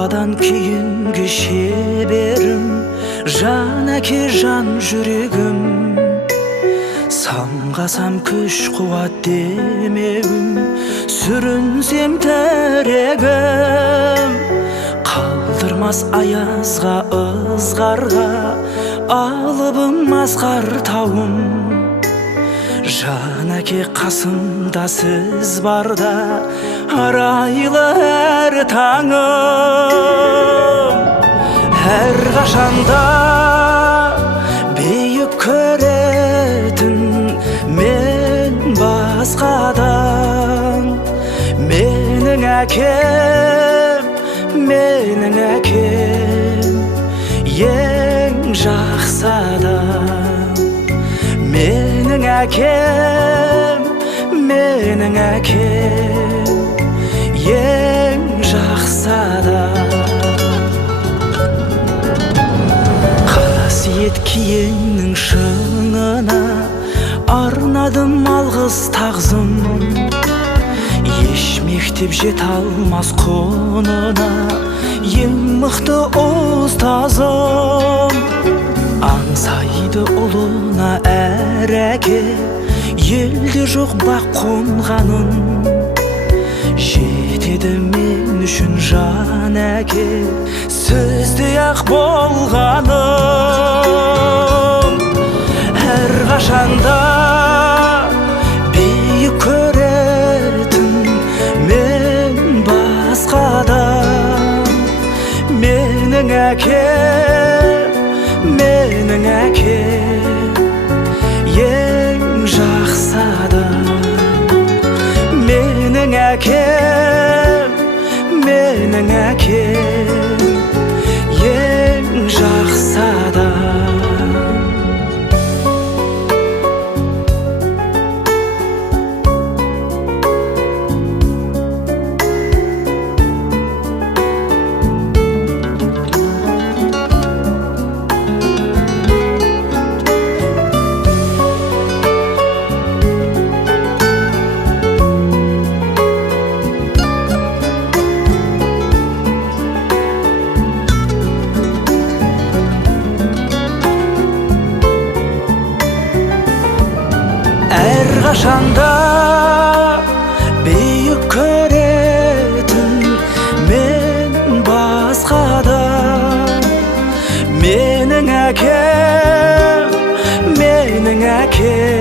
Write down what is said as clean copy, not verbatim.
баладан кейінгі шеберім, жан әке жан жүрегім. Самғасам күш қуат демеуім, сүрінсем тірегім. Қалдырмас аязға ызғарға, алыбым асқар тауым. Жан әке қасымда сіз барда, арайлы әр таңым. Әр қашанда биік көретін мен басқадан. Менің әкем, менің әкем, ең жақсы адам. Менің әкем, менің әкем, ең жақсы адам. Қасиет киеңнің шыңына арнадым алғыс тағзым. Еш мектеп жете алмас құнына, ең мықты ұстазым. Аңсайды ұлына әр әке, елде жоқ бақ қонғаным. Жетеді мен үшін жан әке, сіздей ақ болғаным. Әр қашанда биік көретін мен басқадан. Менің әкем, менің әкем, ең жақсы адам. Менің әкем, менің әкем, ең жақсы адам. Әр қашанда биік көретін мен басқадан. Менің әкем, менің әкем,